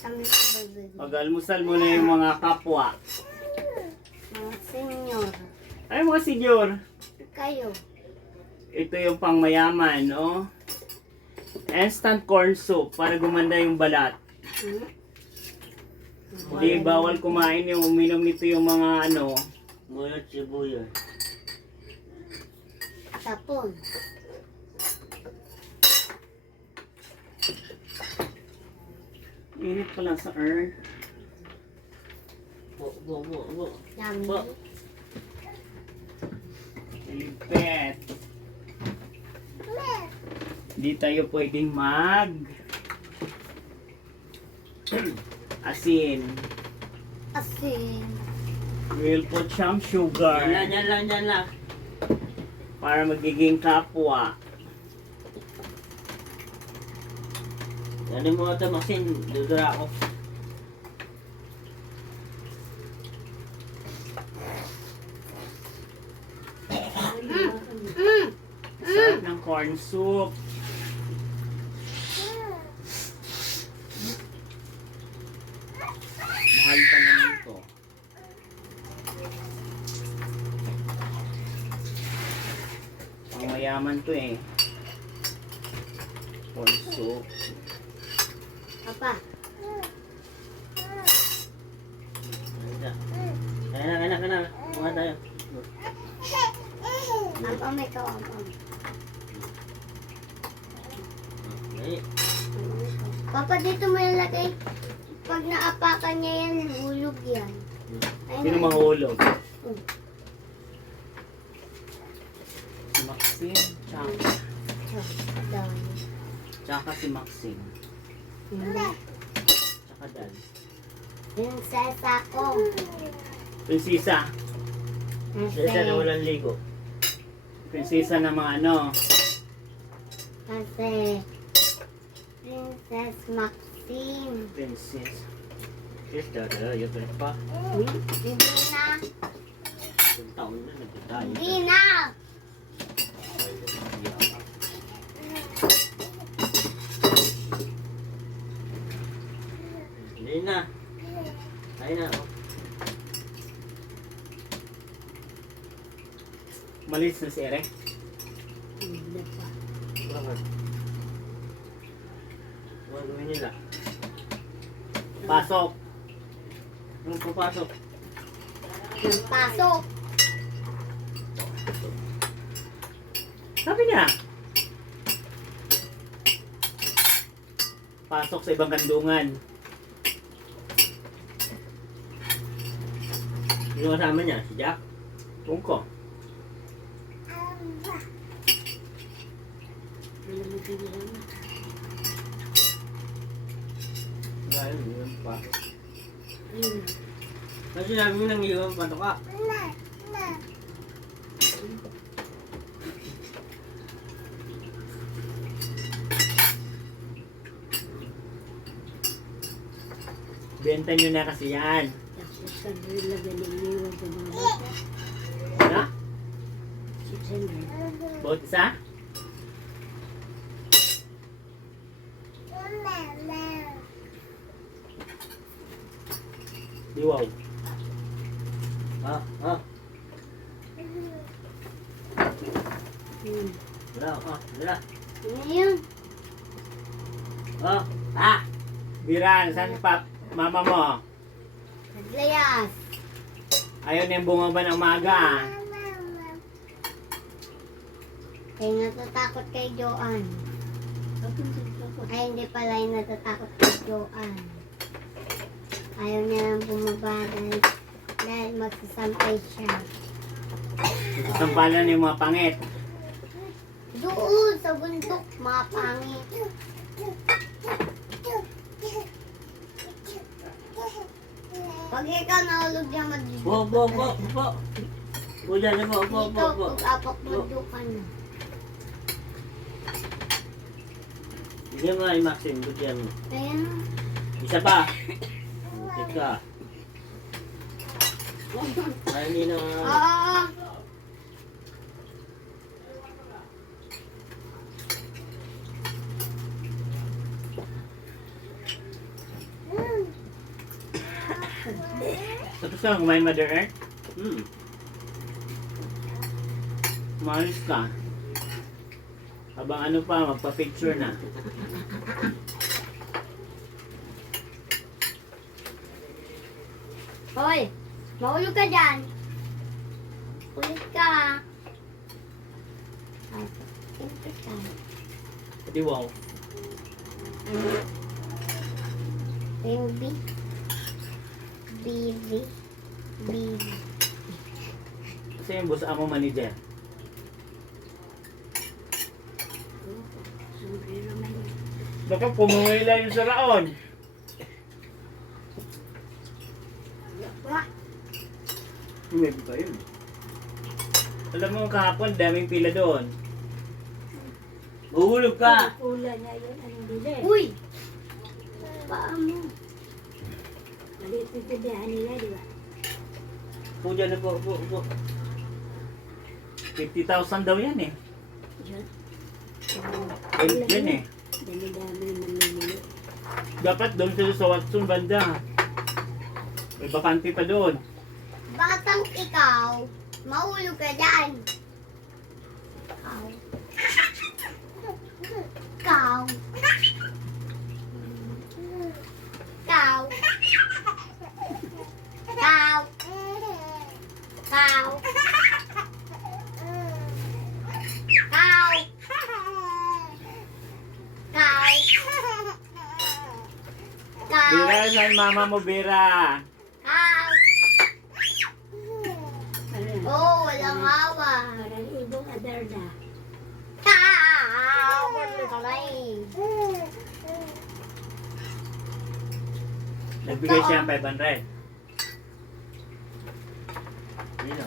kami sa bibig. Mag-almusal muna yung mga kapwa. Mga senyor. Ay, mga senyor. Kayo. Ito yung pangmayaman, no? Instant corn soup para gumanda yung balat. Hmm? Hindi bawal kumain yung uminom nito yung mga ano. Muyot sibuyas. Tapon. Init pa lang sa urn. Bo. Yummy. Ba. Lipet. Hindi tayo pwedeng asin. Asin. We'll put some sugar Yan lang. para magiging kapwa. Yan mo ito masin. Dudura ako. Sarap ng corn soup. Mahal pa naman to. Pangmayaman to eh. Corn soup. Papa. Kaya. Mga tayo. Ampam, ikaw, ampam. Ay. Papa, dito mo ilagay. Pag naapakan niya yan, hulog yan. Sino mahulog? Hmm. Si Maxine. Tsaka. Dami. Tsaka si Maxine. Hindi. Tsaka Dan. Prinsesa ko. Prinsesa. Sesa na walang ligo. Prinsesa ng mga ano. Kasi Princess Maxine. Princess. Yes, dada. Yung pinag pa. Hindi na. Yung taon na nagtatayo. Hindi na. Hindi na. Tayo na. Oh. Malis na si Ere. Hindi pa. Bakit? Ano gawin nila? Pasok. Anong papasok? Nang pasok. Sabi niya. Pasok sa ibang kandungan. Sino kasama niya? Si Jack? Tungko. Ngayon, yun pa. Kasi namin mo nang iwan pa ito ka. Benta nyo na kasi yan. Ha? Bawat isa? Diwaw. Wala. Wala. Ngayon. Biran, saan pa mama mo? Naglayas. Ayaw na yung bumaba ng maga ah. Kaya natatakot kay Joanne. Ay, hindi pala yung natatakot kay Joanne. Ayaw niya lang bumaba dahil magsasampay siya. Sampalan yung mga pangit. Doon sa bundok, mga pangit. Pag ikaw nahulog niya Po. Po dyan na po. Dito, pag-apak mo ka na. Bigyan mo nga ni Maxine. Bigyan mo. Ayan. Isa pa. Butit ka. Ay, hindi na. Oo. Tapos lang kumain Mother Earth. Hmm. Umalis ka. Habang ano pa, magpa-picture na. Hoy, mahulog ka dyan. Ulit ka. Ay, ulit ka. Pwede wow. Baby. Baby. Baby. Kasi yung boss amo manager. Baka pumuwi lang yung saraon. May ba yun? Alam mo kahapon, daming pila doon. Mahulog ka! Ula na yun, anong bili? Uy! Paa mo. Maliit yung tindahan nila, di ba? Po dyan na po. 50,000 daw yan eh. Yun. Yan eh. Dami-dami namimili. Dapat doon sila sa Watson banda. May bakante pa doon. Batang ikaw, mahulog ka dyan. Ikaw. Ikaw. Ikaw. Ikaw. Ikaw. Ikaw. Ikaw. Ikaw. Bira, saan mama mo, Bira? Ikaw. Ano yan? Oh, walang awa. Parang ibong adarda. Ikaw. Ano ka ba eh? Nagbigay siya ng 500. Dito.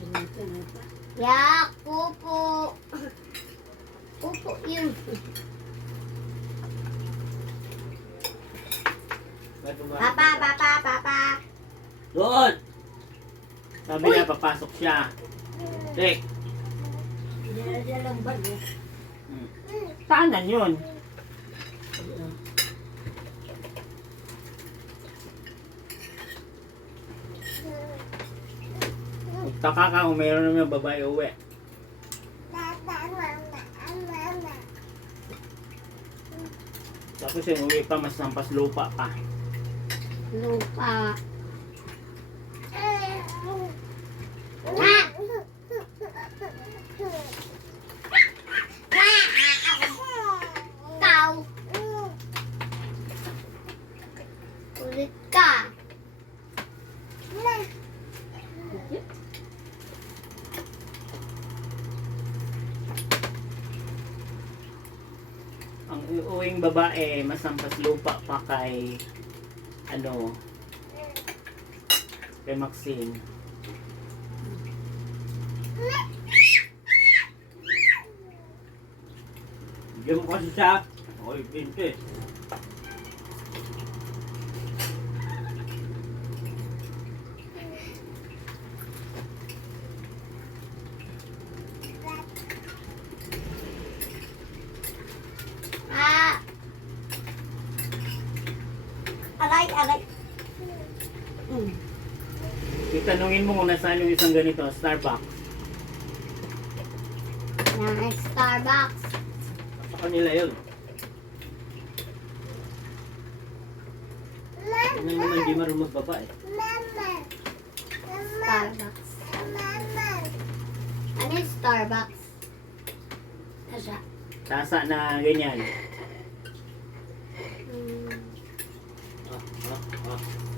Ganito na pa. Yak, pupo. Pupo yun. Papa. Doon! Sabi niya, papasok siya. Rick, Dinala-dalang bag eh. saanan yun? Magtaka ka kung mayroon naman yung babae uwi. Tapos yung uwi pa, mas nampas lupa pa. Lupa. Ikaw. Ulit ka. Ang uuwing babae, mas nampas lupa pa kay ano, kay Maxine. Bigyan mo kasi siya. Okay, 20. Ah. Aray. Itanungin mo kung nasaan yung isang ganito, Starbucks. Ng Starbucks. Sa kanila yun. Yan naman di marunong magbabae. Starbucks. Ano yung Starbucks? Kasya. Tasa na ganyan.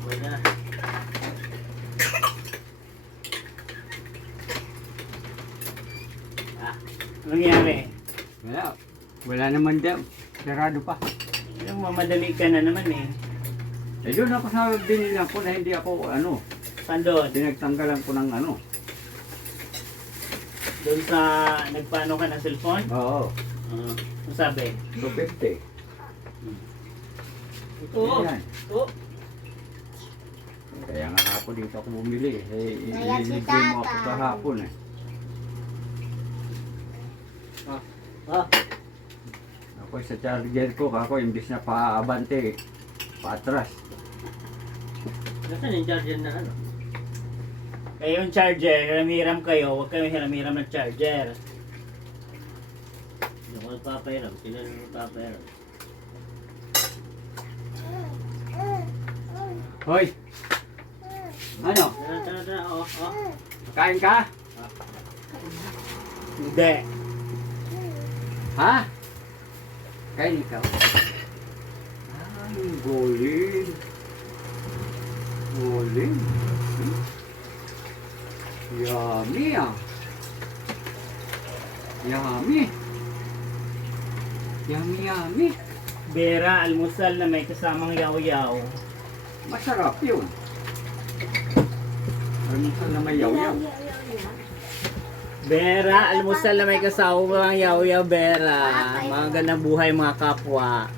Okay na. Anong nangyari? Wala naman daw. Sarado pa. Yung mamadali ka na naman eh. Eh doon ako sa binilang ko na hindi ako Saan doon? pinagtanggalan ko ng Doon sa nagpaano ka ng cellphone? Oo, Ano sabi? 250. Ito. Yan. Ito. Kaya nga ako dito ako bumili. Eh, Ayan si ililibre mo ako Tata. kahapon eh. Ako sa charger ko, ako imbis na paabante, paatras. Nasaan yung charger na ano? Eh yung charger, hiram kayo, huwag kayong hiram-hiram ng charger. Hindi ko nagpapairam. Sila na nagpapairam. Hoy! Ano? Tara. Oh. Kain ka? Hindi. Ha? Kain ikaw? Ang galing. Galing. Yummy ah. Yummy. Yummy. Bera, almusal na may kasamang yaw-yaw. Masarap yun. Almusal na may yaw-yaw. Bera, almusal na may kasamang yaw-yaw, Bera. Mga gandang buhay mga kapwa.